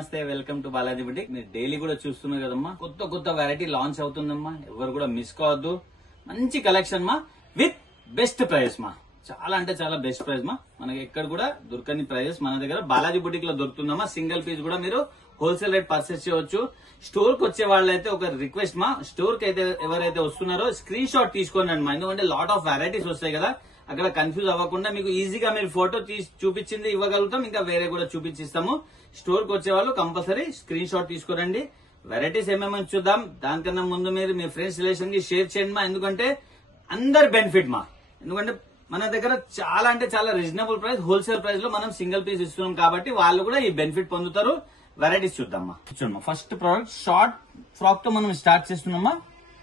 నమస్తే, welcome to Balaji boutique. మీరు daily కూడా చూస్తున్నారు కదమ్మా, కొత్త కొత్త వెరైటీ లాంచ్ అవుతుందమ్మా. ఎవరు కూడా మిస్ కావద్దు. మంచి కలెక్షన్ మా, విత్ బెస్ట్ ప్రైస్ మా. చాలా అంటే చాలా బెస్ట్ ప్రైస్ మా. మనకి ఎక్కడ కూడా దొరకని ప్రైజెస్ మన దగ్గర బాలాజీ బుటిక్ లో దొరుకుతుందమ్మా. సింగిల్ పీస్ కూడా మీరు హోల్సేల్ రేట్ పర్చేస్ చేయవచ్చు. స్టోర్ కి వచ్చే వాళ్ళైతే ఒక రిక్వెస్ట్ మా, స్టోర్ కి అయితే ఎవరైతే వస్తున్నారో స్క్రీన్ షాట్ తీసుకోండి అన్నమా. ఎందుకంటే లాట్ ఆఫ్ వెరైటీస్ వస్తాయి కదా, అక్కడ కన్ఫ్యూజ్ అవ్వకుండా మీకు ఈజీగా మీరు ఫోటో తీసి చూపించింది ఇవ్వగలుగుతాం, ఇంకా వేరే కూడా చూపించిస్తాము. స్టోర్ కి వచ్చే వాళ్ళు కంపల్సరీ స్క్రీన్ షాట్ తీసుకోరండి. వెరైటీస్ ఏమేమి చూద్దాం. దానికన్నా ముందు మీరు మీ ఫ్రెండ్స్ రిలేషన్ కి షేర్ చేయండి మా, ఎందుకంటే అందరి బెనిఫిట్ మా. ఎందుకంటే మన దగ్గర చాలా అంటే చాలా రీజనబుల్ ప్రైస్, హోల్సేల్ ప్రైస్ లో మనం సింగిల్ పీస్ ఇస్తున్నాం కాబట్టి వాళ్ళు కూడా ఈ బెనిఫిట్ పొందుతారు. వెరైటీస్ చూద్దామా. చూడమ్మా, ఫస్ట్ ప్రోడక్ట్ షార్ట్ ఫ్రాక్ తో మనం స్టార్ట్ చేస్తున్నామా.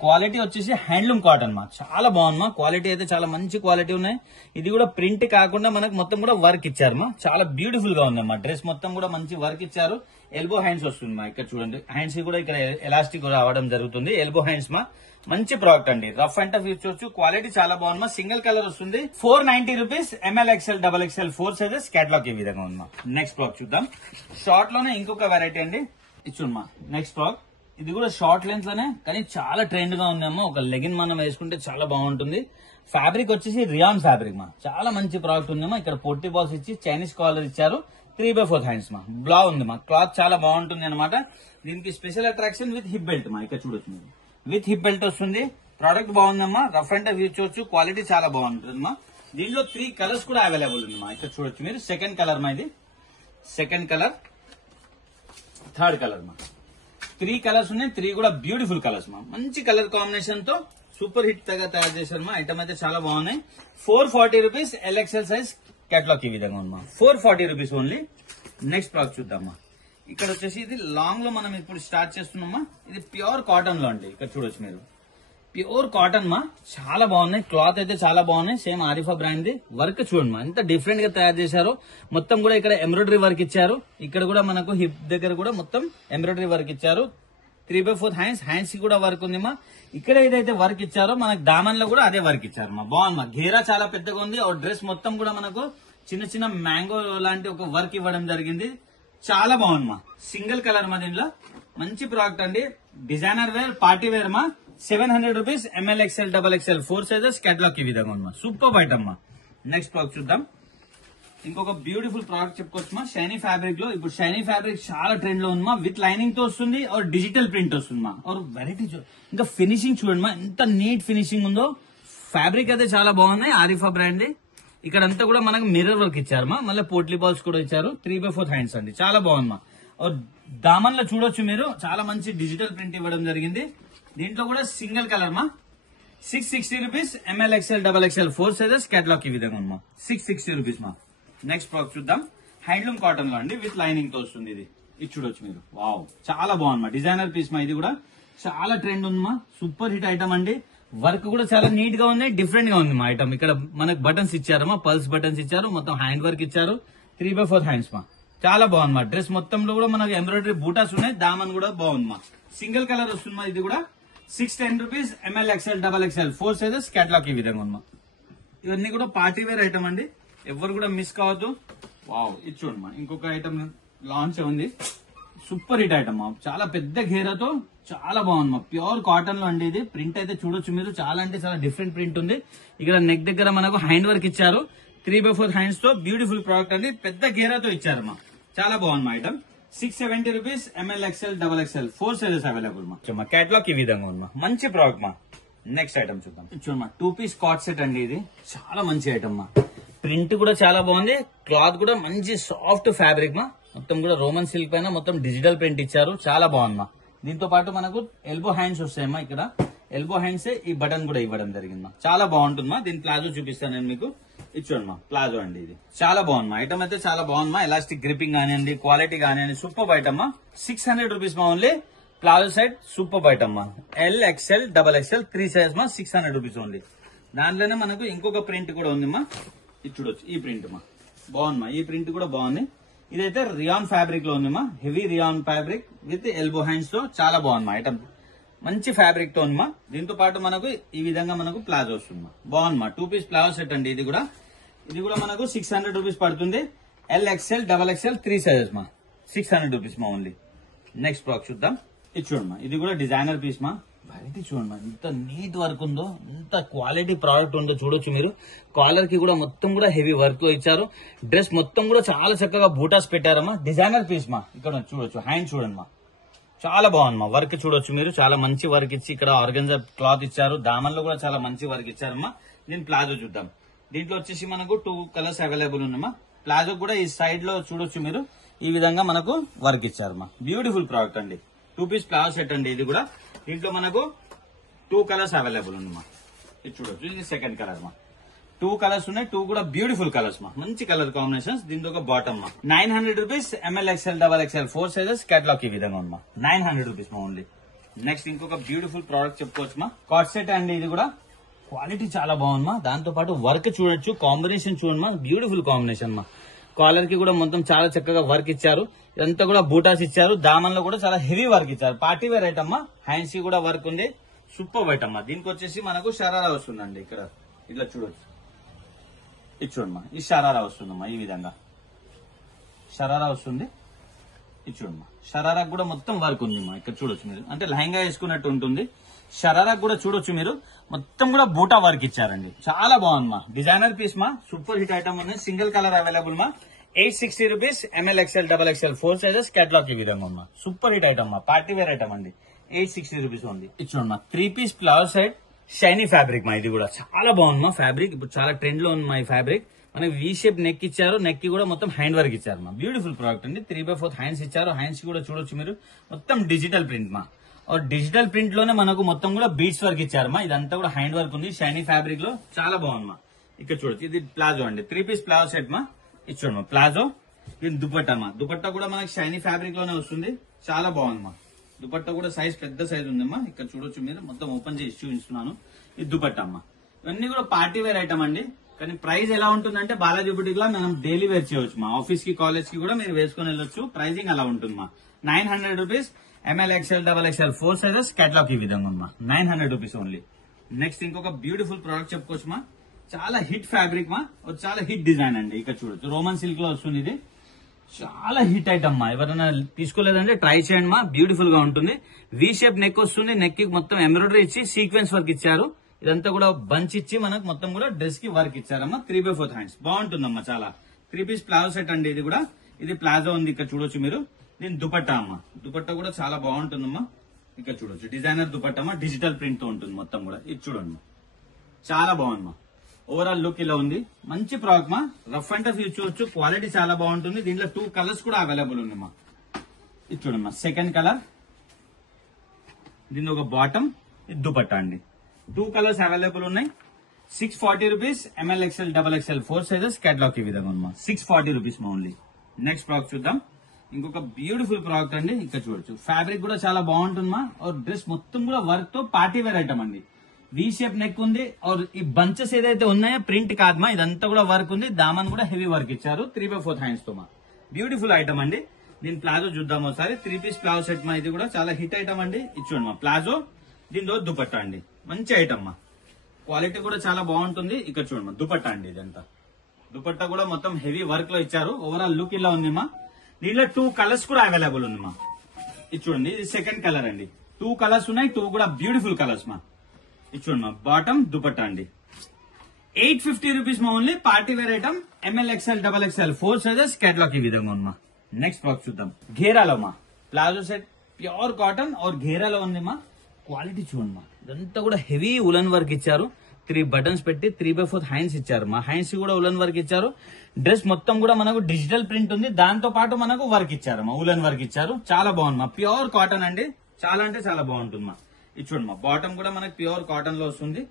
క్వాలిటీ వచ్చేసి హ్యాండ్లూమ్ కాటన్ మా, చాలా బాగుందమ్మా. క్వాలిటీ అయితే చాలా మంచి క్వాలిటీ ఉన్నాయి. ఇది కూడా ప్రింట్ కాకుండా మనకు మొత్తం కూడా వర్క్ ఇచ్చారు మా, చాలా బ్యూటిఫుల్ గా ఉందమ్మా. డ్రెస్ మొత్తం కూడా మంచి వర్క్ ఇచ్చారు. ఎల్బో హ్యాండ్స్ వస్తుంది మా, ఇక్కడ చూడండి హ్యాండ్స్ కూడా ఇక్కడ ఎలాస్టిక్ రావడం జరుగుతుంది. ఎల్బో హ్యాండ్స్ మా, మంచి ప్రోడక్ట్ అండి. రఫ్ అండ్ టఫ్ చూడొచ్చు. క్వాలిటీ చాలా బాగుంది. సింగిల్ కలర్ వస్తుంది. 490 rupees. ML XL XXL 4 sizes. Catalogue ఈ విధంగా ఉంది. నెక్స్ట్ ప్రోడక్ట్ చూద్దాం. షార్ట్ లోనే ఇంకొక వెరైటీ అండి. ఇచ్చుమా నెక్స్ట్ ప్రోడక్ట్. ఇది కూడా షార్ట్ లెంత్ లోనే కానీ చాలా ట్రెండ్ గా ఉందమ్మా. ఒక లెగిన్ మనం వేసుకుంటే చాలా బాగుంటుంది. ఫ్యాబ్రిక్ వచ్చేసి రియాన్ ఫ్యాబ్రిక్ మా, చాలా మంచి ప్రోడక్ట్ ఉందమ్మా. ఇక్కడ పొట్టి బాల్స్ ఇచ్చి చైనీస్ కాలర్ ఇచ్చారు. 3/4 హ్యాండ్స్ మా, బ్లా ఉంది మా. క్లాత్ చాలా బాగుంటుంది అనమాట. దీనికి special attraction with hip belt మా, ఇక్కడ చూడొచ్చు. విత్ హిప్ బెల్ట్ వస్తుంది. ప్రోడక్ట్ బాగుందమ్మా. రఫ్ అండ్ టఫ్ యూజ్ చేయొచ్చు. క్వాలిటీ చాలా బాగుంటుంది మా. దీనిలో 3 కలర్స్ కూడా అవైలబుల్ ఉంది మా, ఇక్కడ చూడొచ్చు మీరు. సెకండ్ కలర్ మా, ఇది సెకండ్ కలర్, థర్డ్ కలర్ మా. 3 కలర్స్ ఉన్నాయి. 3 కూడా బ్యూటిఫుల్ కలర్స్ మా. మంచి కలర్ కాంబినేషన్ తో సూపర్ హిట్ గా తయారు చేశారు మా. ఐటమ్ అయితే చాలా బాగున్నాయి. 440 రూపీస్. LXL size. కేటలాగ్ ఈ విధంగా ఉంది మా. 440 రూపీస్ ఓన్లీ. నెక్స్ట్ ప్రోడక్ట్ చూద్దామా. ఇక్కడ వచ్చేసి ఇది లాంగ్ లో మనం ఇప్పుడు స్టార్ట్ చేస్తున్నామా. ఇది ప్యూర్ కాటన్ లో అండి, ఇక్కడ చూడొచ్చు మీరు. ప్యూర్ కాటన్ మా, చాలా బాగున్నాయి. క్లాత్ అయితే చాలా బాగున్నాయి. Same Arifa brand the. Work చూడండి మా, ఎంత డిఫరెంట్ గా తయారు చేశారు. మొత్తం కూడా ఇక్కడ ఎంబ్రాయిడరీ వర్క్ ఇచ్చారు. ఇక్కడ కూడా మనకు హిప్ దగ్గర కూడా మొత్తం ఎంబ్రాయిడరీ వర్క్ ఇచ్చారు. 3/4 హ్యాండ్స్. హ్యాండ్స్ కూడా వర్క్ ఉంది మా. ఇక్కడ ఏదైతే వర్క్ ఇచ్చారో మనకు దామన్ లో కూడా అదే వర్క్ ఇచ్చారు మా. బాగుంది మా. ఘేరా చాలా పెద్దగా ఉంది. ఆ డ్రెస్ మొత్తం కూడా మనకు చిన్న చిన్న మ్యాంగో లాంటి ఒక వర్క్ ఇవ్వడం జరిగింది. చాలా బాగుంది మా. సింగిల్ కలర్ మా. దీనిలో మంచి ప్రోడక్ట్ అండి. డిజైనర్ వేర్, పార్టీ వేర్ మా. 700 rupees. ML XL XXL 4 sizes. Catalogue ఈ విధంగా ఉంది మా. సూపర్ ఐటమ్ మా. నెక్స్ట్ ప్రోడక్ట్ చూద్దాం. ఇంకొక బ్యూటిఫుల్ ప్రోడక్ట్ చెప్పుకోవచ్చు మా. షైనీ ఫ్యాబ్రిక్ లో ఇప్పుడు షైనీ ఫ్యాబ్రిక్ చాలా ట్రెండ్ లో ఉంది మా. విత్ లైనింగ్ తో వస్తుంది. और డిజిటల్ ప్రింట్ వస్తుంది మా. और వెరైటీ ఇంకా ఫినిషింగ్ చూడండి మా, ఎంత నీట్ ఫినిషింగ్ ఉందో. ఫ్యాబ్రిక్ అయితే చాలా బాగున్నాయి. Arifa brand the. ఇక్కడ అంతా కూడా మనకు మిర్రర్ వర్క్ ఇచ్చారు మా. మళ్ళీ పోట్లీ బాల్స్ కూడా ఇచ్చారు. 3/4 హ్యాండ్స్ అండి, చాలా బాగుంది మా. और దామన్ లో చూడొచ్చు మీరు, చాలా మంచి డిజిటల్ ప్రింట్ ఇవ్వడం జరిగింది. దీంట్లో కూడా సింగిల్ కలర్ మా. 660 rupees. ML XL XXL 4 sizes. Catalogue ఈ విధంగా ఉంది మా. 660 రూపీస్ మా. నెక్స్ట్ ప్రోడక్ట్ చూద్దాం. హ్యాండ్లూమ్ కాటన్ లో అండి, విత్ లైనింగ్ తో వస్తుంది. ఇది చూడొచ్చు మీరు. వావ్, చాలా బాగుంది మా. డిజైనర్ పీస్ మా. ఇది కూడా చాలా ట్రెండ్ ఉంది మా. సూపర్ హిట్ ఐటమ్ అండి. వర్క్ కూడా చాలా నీట్ గా ఉంది, డిఫరెంట్ గా ఉంది మా ఐటమ్. ఇక్కడ మనకు బటన్స్ ఇచ్చారు మా, పల్స్ బటన్స్ ఇచ్చారు. మొత్తం హ్యాండ్ వర్క్ ఇచ్చారు. 3/4 హ్యాండ్స్ మా, చాలా బాగుంది మా. డ్రెస్ మొత్తంలో కూడా మనకు ఎంబ్రాయిడరీ బూటాస్ ఉన్నాయి. దామన్ కూడా బాగుంది మా. సింగిల్ కలర్ వస్తుంది మా. ఇది కూడా 610 rupees. ML XL XXL 4 sizes. Catalogue ఈ విధంగా ఉంది మా. ఇవన్నీ కూడా పార్టీ వేర్ ఐటమ్ అండి, ఎవరు కూడా మిస్ కావద్దు. వావ్, ఇది చూడండి మా. ఇంకొక ఐటమ్ లాంచ్ ఉంది. సూపర్ హిట్ ఐటమ్ మా. చాలా పెద్ద ఘేరాతో చాలా బాగుంది మా. ప్యూర్ కాటన్ లో అండి. ఇది ప్రింట్ అయితే చూడొచ్చు మీరు, చాలా అంటే చాలా డిఫరెంట్ ప్రింట్ ఉంది. ఇక్కడ నెక్ దగ్గర మనకు హ్యాండ్ వర్క్ ఇచ్చారు. 3/4 హ్యాండ్స్ తో బ్యూటిఫుల్ ప్రోడక్ట్ అండి. పెద్ద ఘేరాతో ఇచ్చారు మా. చాలా బాగుంది మా item. 670 rupees. ML XL XXL 4 sizes available మా. కేటలాగ్ ఈ విధంగా ఉంది మా. మంచి ప్రోడక్ట్ మా. నెక్స్ట్ ఐటమ్ చూద్దాం. చూడమ్మా, 2 పీస్ కాట్ సెట్ అండి. ఇది చాలా మంచి ఐటమ్ మా. ప్రింట్ కూడా చాలా బాగుంది. క్లాత్ కూడా మంచి సాఫ్ట్ ఫ్యాబ్రిక్ మా. మొత్తం కూడా రోమన్ సిల్క్ పైన మొత్తం డిజిటల్ ప్రింట్ ఇచ్చారు. చాలా బాగుంది మా. దీంతో పాటు మనకు ఎల్బో హ్యాండ్స్ వస్తాయమ్మా. ఇక్కడ ఎల్బో హ్యాండ్స్ ఈ బటన్ కూడా ఇవ్వడం జరిగింది మా. చాలా బాగుంటుంది మా. దీని ప్లాజో చూపిస్తాను నేను మీకు. ఇచ్చోండి మా, ప్లాజో అండి. ఇది చాలా బాగుంది మా. ఐటమ్ అయితే చాలా బాగుంది మా. ఎలాస్టిక్ గ్రిపింగ్ కానివ్వండి, క్వాలిటీ కానివ్వండి, సూపర్ ఐటమ్ మా. 600 రూపీస్ మా only. Palazzo side super item మా. L XL XXL 3 సైజ్ మా. 600 రూపీస్ ఓన్లీ. దాంట్లోనే మనకు ఇంకొక ప్రింట్ కూడా ఉంది మా. ఇది చూడొచ్చు, ఈ ప్రింట్ మా. బాగుంది మా. ఈ ప్రింట్ కూడా బాగుంది. ఇదైతే రియాన్ ఫ్యాబ్రిక్ లో ఉంది మా. Heavy rayon fabric with elbow hands తో చాలా బాగుంది మా ఐటమ్. మంచి ఫ్యాబ్రిక్ తో ఉంది మా. దీంతో పాటు మనకు ఈ విధంగా మనకు ప్లాజో వస్తుంది మా. బాగుంది మా. 2 పీస్ ప్లాజో సెట్ అండి. ఇది కూడా మనకు 600 రూపీస్ పడుతుంది. LXL XXL 3 సైజెస్ మా. 600 రూపీస్ మా ఓన్లీ. నెక్స్ట్ ఫ్రాక్ చూద్దాం. ఇది చూడమ్మా, ఇది కూడా డిజైనర్ పీస్ మా. వెరైటీ చూడమ్మా, ఎంత నీట్ వర్క్ ఉందో, ఎంత క్వాలిటీ ప్రోడక్ట్ ఉందో చూడొచ్చు మీరు. కాలర్ కి కూడా మొత్తం కూడా హెవీ వర్క్ లో ఇచ్చారు. డ్రెస్ మొత్తం కూడా చాలా చక్కగా బూటాస్ పెట్టారమ్మా. డిజైనర్ పీస్ మా. ఇక్కడ చూడొచ్చు, హ్యాండ్ చూడండి మా, చాలా బాగుందమ్మా. వర్క్ చూడొచ్చు మీరు, చాలా మంచి వర్క్ ఇచ్చి ఇక్కడ ఆర్గన్జా క్లాత్ ఇచ్చారు. దామన్లో కూడా చాలా మంచి వర్క్ ఇచ్చారమ్మా. దీని ప్లాజో చూద్దాం. దీంట్లో వచ్చేసి మనకు 2 కలర్స్ అవైలబుల్ ఉన్నాయమ్మా. ప్లాజో కూడా ఈ సైడ్ లో చూడొచ్చు మీరు, ఈ విధంగా మనకు వర్క్ ఇచ్చారమ్మా. బ్యూటిఫుల్ ప్రోడక్ట్ అండి. 2 పీస్ ప్లాజో సెట్ అండి ఇది కూడా. దీంట్లో మనకు 2 కలర్స్ అవైలబుల్ ఉందమ్మా. ఇది చూడొచ్చు, ఇది సెకండ్ కలర్ మా. 2 కలర్స్ ఉన్నాయి, 2 కూడా బ్యూటిఫుల్ కలర్స్ మా, మంచి కలర్ కాంబినేషన్స్. దీంతో ఒక బాటమ్ మా. 900 rupees. ML XL XXL 4 sizes catalogue ఈ విధంగా ఉందమ్మా. 900 రూపీస్ మా ఓన్లీ. నెక్స్ట్ ఇంకొక బ్యూటిఫుల్ ప్రోడక్ట్ చెప్పుకోవచ్చు మా. కాట్ సెట్ అండి ఇది కూడా. క్వాలిటీ చాలా బాగుందమ్మా. దాంతో పాటు వర్క్ చూడొచ్చు, కాంబినేషన్ చూడమ్మా, బ్యూటిఫుల్ కాంబినేషన్ మా. కాలర్ కి కూడా మొత్తం చాలా చక్కగా వర్క్ ఇచ్చారు. ఇదంతా కూడా బూటాస్ ఇచ్చారు. దామన్లో కూడా చాలా హెవీ వర్క్ ఇచ్చారు. పార్టీ వేర్ ఐటమ్ మా. హ్యాండ్స్ కి కూడా వర్క్ ఉంది. సూపర్ ఐటమ్ మా. దీనికి వచ్చేసి మనకు షరారా వస్తుందండి. ఇక్కడ ఇట్లా చూడొచ్చు, ఇది చూడమ్మా, ఈ షరారా వస్తుందమ్మా. ఈ విధంగా షరారా వస్తుంది. ఇది చూడమ్మా, షరారా కూడా మొత్తం వర్క్ ఉంది మా. ఇక్కడ చూడొచ్చు మీరు, అంటే లెహంగా వేసుకున్నట్టు ఉంటుంది. షరారా కూడా చూడొచ్చు మీరు, మొత్తం కూడా బూటా వర్క్ ఇచ్చారండి. చాలా బాగుంది మా. డిజైనర్ పీస్ మా. సూపర్ హిట్ ఐటమ్ ఉంది. సింగిల్ కలర్ అవైలబుల్ మా. 860 rupees. ML XL XXL 4 sizes catalogue ఈ విధంగా ఉందా. సూపర్ హిట్ ఐటమ్ మా. పార్టీ వేర్ ఐటమ్ అండి. 860 రూపీస్ ఉంది. ఇది చూడమ్మా, 3 piece palazzo set. Shiny fabric మా. ఇది కూడా చాలా బాగుంది మా. ఫ్యాబ్రిక్ ఇప్పుడు చాలా ట్రెండ్ లో ఉంది మా ఈ ఫ్యాబ్రిక్. మనకి వి షేప్ నెక్ ఇచ్చారు. నెక్ కి కూడా మొత్తం హ్యాండ్ వర్క్ ఇచ్చారు మా. బ్యూటిఫుల్ ప్రోడక్ట్ అండి. 3/4 హ్యాండ్స్ ఇచ్చారు. హ్యాండ్స్ కూడా చూడొచ్చు మీరు, మొత్తం డిజిటల్ ప్రింట్ మా. డిజిటల్ ప్రింట్ లోనే మనకు మొత్తం కూడా బీడ్స్ వర్క్ ఇచ్చారు మా. ఇదంతా కూడా హ్యాండ్ వర్క్ ఉంది షైనీ ఫ్యాబ్రిక్ లో, చాలా బాగుంది మా. ఇక్కడ చూడొచ్చు, ఇది ప్లాజో అండి. 3 పీస్ ప్లాజో సెట్ మా. ఇది చూడమ్మా ప్లాజో. ఇది దుపట్టా మా. దుపట్టా కూడా మనకి షైనీ ఫ్యాబ్రిక్ లోనే వస్తుంది. చాలా బాగుంది మా. దుపట్టా కూడా సైజ్ పెద్ద సైజ్ ఉందమ్మా. ఇక్కడ చూడొచ్చు మీరు, మొత్తం ఓపెన్ చేసి చూపిస్తున్నాను. ఇది దుపట్టా అమ్మా. ఇవన్నీ కూడా పార్టీ వేర్ ఐటమ్ అండి. కానీ ప్రైస్ ఎలా ఉంటుందంటే బాలాజీ బుటిక్ లో మనం డైలీ వేర్ చేయవచ్చు మా. ఆఫీస్ కి, కాలేజ్ కి కూడా మీరు వేసుకుని వెళ్ళొచ్చు. ప్రైజింగ్ అలా ఉంటుంది మా. 900 rupees. ML XL XXL 4 sizes catalogue ఈ విధంగా ఉందా. 900 రూపీస్ ఓన్లీ. నెక్స్ట్ ఇంకొక బ్యూటిఫుల్ ప్రోడక్ట్ చెప్పుకోవచ్చు మా. చాలా హిట్ ఫ్యాబ్రిక్ మా, చాలా హిట్ డిజైన్ అండి. ఇక్కడ చూడొచ్చు, రోమన్ సిల్క్ లో వస్తుంది. ఇది చాలా హిట్ ఐటమ్ మా. ఎవరైనా తీసుకోలేదంటే ట్రై చేయండి మా. బ్యూటిఫుల్ గా ఉంటుంది. వి షేప్ నెక్ వస్తుంది. నెక్ కి మొత్తం ఎంబ్రాయిడరీ ఇచ్చి సీక్వెన్స్ వర్క్ ఇచ్చారు. ఇదంతా కూడా బంచ్ ఇచ్చి మనకు మొత్తం కూడా డ్రెస్ కి వర్క్ ఇచ్చారమ్మా. 3/4 హ్యాండ్స్ బాగుంటుందమ్మా. చాలా 3 పీస్ ప్లాజో సెట్ అండి ఇది కూడా. ఇది ప్లాజో ఉంది, ఇక్కడ చూడొచ్చు మీరు. దీని దుపట్టా అమ్మా. దుపట్టా కూడా చాలా బాగుంటుందమ్మా. ఇక్కడ చూడొచ్చు, డిజైనర్ దుపట్టా అమ్మా. డిజిటల్ ప్రింట్ తో ఉంటుంది మొత్తం కూడా. ఇది చూడండి, చాలా బాగుంది మా. ఓవరాల్ లుక్ ఇలా ఉంది. మంచి ప్రోడక్ట్ మా. రఫ్ అండ్ టఫ్ యూజ్ చేయొచ్చు. క్వాలిటీ చాలా బాగుంటుంది. దీంట్లో 2 కలర్స్ కూడా అవైలబుల్ ఉంది మా. ఇది చూడమ్మా, సెకండ్ కలర్. దీని ఒక బాటమ్, ఇది దుపట్టా అండి. 2 కలర్స్ అవైలబుల్ ఉన్నాయి. 640 rupees. ML XL XXL 4 sizes catalogue ఈ విధంగా ఉంది. 640 రూపీస్ మా ఓన్లీ. నెక్స్ట్ ప్రోడక్ట్ చూద్దాం. ఇంకొక బ్యూటిఫుల్ ప్రోడక్ట్ అండి. ఇక్కడ చూడొచ్చు, ఫ్యాబ్రిక్ కూడా చాలా బాగుంటుంది మా. డ్రెస్ మొత్తం కూడా వర్క్ తో పార్టీ వేర్ ఐటమ్ అండి. వి షేప్ నెక్ ఉంది. ఈ బంచెస్ ఏదైతే ఉన్నాయో ప్రింట్ కాదు మా. ఇదంతా కూడా వర్క్ ఉంది. దామన్ కూడా హెవీ వర్క్ ఇచ్చారు. 3/4 హ్యాండ్స్ తో మా. బ్యూటిఫుల్ ఐటమ్ అండి. దీని ప్లాజో చూద్దాం ఒకసారి. 3 పీస్ ప్లాజో సెట్ మా. ఇది కూడా చాలా హిట్ ఐటమ్ అండి. ఇచ్చుకోండి మా ప్లాజో. దీనిలో దుపట్టా అండి. మంచి ఐటమ్ మా. క్వాలిటీ కూడా చాలా బాగుంటుంది. ఇక్కడ చూడండి మా, దుపట్టా అండి. ఇదంతా దుపట్టా కూడా మొత్తం హెవీ వర్క్ లో ఇచ్చారు. ఓవరాల్ లుక్ ఇలా ఉంది మా. దీనిలో 2 కలర్స్ కూడా అవైలబుల్ ఉంది మా. ఇది చూడండి, ఇది సెకండ్ కలర్ అండి. 2 కలర్స్ ఉన్నాయి. 2 కూడా బ్యూటిఫుల్ కలర్స్ మా. ఇది చూడండి మా, బాటమ్ దుపట్టా అండి. 850 రూపీస్ మా only. Party wear item. ML XL XXL 4 sizes catalogue ఈ విధంగా ఉంది మా. నెక్స్ట్ ప్రోడక్ట్ చూద్దాం. ఘేరాలో మా. ప్లాజో సెట్ ప్యూర్ కాటన్ और ఘేరాలో ఉంది మా. క్వాలిటీ చూడండి మా. ఇదంతా కూడా హెవీ ఉలన్ వర్క్ ఇచ్చారు. 3 బటన్స్ పెట్టి 3/4 హ్యాండ్స్ ఇచ్చారు మా. హ్యాండ్స్ కూడా ఉలన్ వర్క్ ఇచ్చారు. డ్రెస్ మొత్తం కూడా మనకు డిజిటల్ ప్రింట్ ఉంది. దాంతో పాటు మనకు వర్క్ ఇచ్చారు మా. ఉలన్ వర్క్ ఇచ్చారు. చాలా బాగుంది మా. ప్యూర్ కాటన్ అండి. చాలా అంటే చాలా బాగుంటుంది మా. ఇది చూడండి మా, బాటమ్ కూడా మనకు ప్యూర్ కాటన్ లో వస్తుంది.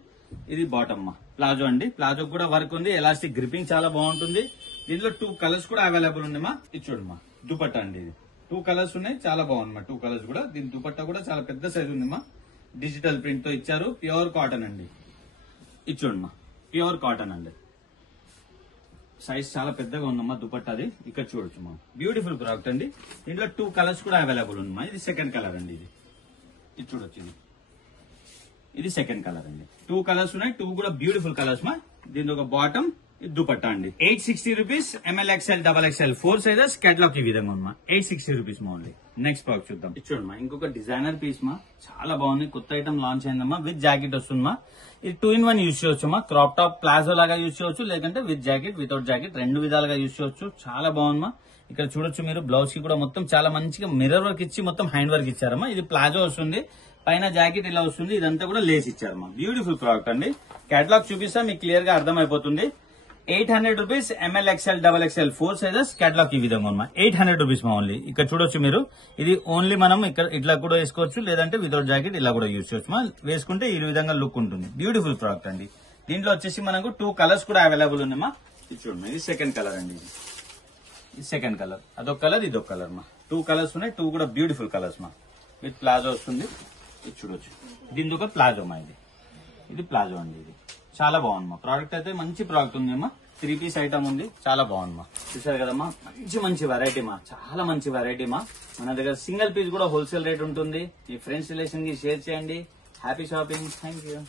ఇది బాటమ్ మా. ప్లాజో అండి. ప్లాజో కూడా వర్క్ ఉంది. ఎలాస్టిక్ గ్రిపింగ్ చాలా బాగుంటుంది. దీనిలో 2 కలర్స్ కూడా అవైలబుల్ ఉంది మా. ఇది చూడండి మా, దుపట్టా అండి. ఇది 2 కలర్స్ ఉన్నాయి. చాలా బాగుంది మా. 2 కలర్స్ కూడా. దీని దుపట్టా కూడా చాలా పెద్ద సైజ్ ఉంది మా. డిజిటల్ ప్రింట్ తో ఇచ్చారు. ప్యూర్ కాటన్ అండి. ఇది చూడండి మా, ప్యూర్ కాటన్ అండి. సైజ్ చాలా పెద్దగా ఉందమ్మా దుపట్టాది. ఇక్కడ చూడొచ్చు మా, బ్యూటిఫుల్ ప్రోడక్ట్ అండి. దీంట్లో 2 కలర్స్ కూడా అవైలబుల్ ఉంది మా. ఇది సెకండ్ కలర్ అండి. ఇది చూడొచ్చు, ఇది సెకండ్ కలర్ అండి. 2 కలర్స్ ఉన్నాయి. 2 కూడా బ్యూటిఫుల్ కలర్స్ మా. దీని ఒక బాటమ్, ఇది దుపట్టా అండి 860 rupees. ML XL XXL 4 sizes catalogue ఈ విధంగా ఉందమ్మా. 860 రూపీస్ ఓన్లీ. నెక్స్ట్ ప్రాడక్ట్ చూద్దాం. ఇది చూడమ్మా, ఇంకొక డిజైనర్ పీస్ మా, చాలా బాగుంది. కొత్త ఐటమ్ లాంచ్ అయిందమ్మా. విత్ జాకెట్ వస్తుందమ్మా. ఇది 2-in-1 యూజ్ చేయొచ్చు అమ్మా. క్రాప్ టాప్ ప్లాజో లాగా యూజ్ చేయొచ్చు, లేదంటే విత్ జాకెట్ వితౌట్ జాకెట్ రెండు విధాలుగా యూజ్ చేయొచ్చు. చాలా బాగుందమ్మా. ఇక్కడ చూడొచ్చు మీరు, బ్లౌజ్ కి కూడా మొత్తం చాలా మంచిగా మిర్రర్ వర్క్ ఇచ్చి మొత్తం హ్యాండ్ వర్క్ ఇచ్చారమ్మా. ఇది ప్లాజో వస్తుంది, పైన జాకెట్ ఇలా వస్తుంది. ఇదంతా కూడా లేస్ ఇచ్చారమ్మా. బ్యూటిఫుల్ ప్రోడక్ట్ అండి. కేటలాగ్ చూపిస్తా మీకు క్లియర్ గా అర్థమైపోతుంది. 800 rupees. ML XL XXL 4 sizes catalogue ఈ విధంగా ఉన్నా. 800 రూపీస్ మా ఓన్లీ. ఇక్కడ చూడొచ్చు మీరు, ఇది ఓన్లీ మనం ఇక్కడ ఇట్లా కూడా వేసుకోవచ్చు, లేదంటే వితౌట్ జాకెట్ ఇలా కూడా యూజ్ చేయొచ్చు. వేసుకుంటే ఈ విధంగా లుక్ ఉంటుంది. బ్యూటిఫుల్ ప్రోడక్ట్ అండి. దీంట్లో వచ్చేసి మనకు 2 కలర్స్ కూడా అవైలబుల్ ఉన్నాయమ్మా. ఇది చూడండి, ఇది సెకండ్ కలర్ అండి. ఇది సెకండ్ కలర్, అదొక కలర్ ఇదొక కలర్ మా. 2 కలర్స్ ఉన్నాయి. 2 కూడా బ్యూటిఫుల్ కలర్స్ మా. విత్ ప్లాజో వస్తుంది. ఇది చూడొచ్చు, దీని ఒక ప్లాజో మా. ఇది ప్లాజో అండి. ఇది చాలా బాగుంది మా. ప్రోడక్ట్ అయితే మంచి ప్రోడక్ట్ ఉంది అమ్మా. 3 పీస్ ఐటమ్ ఉంది, చాలా బాగుంది మా. చూసారు కదమ్మా, మంచి వెరైటీ మా, చాలా మంచి వెరైటీ మా. మన దగ్గర సింగిల్ పీస్ కూడా హోల్సేల్ రేట్ ఉంటుంది. మీ ఫ్రెండ్స్ రిలేషన్ కి షేర్ చేయండి. Happy shopping. Thank you.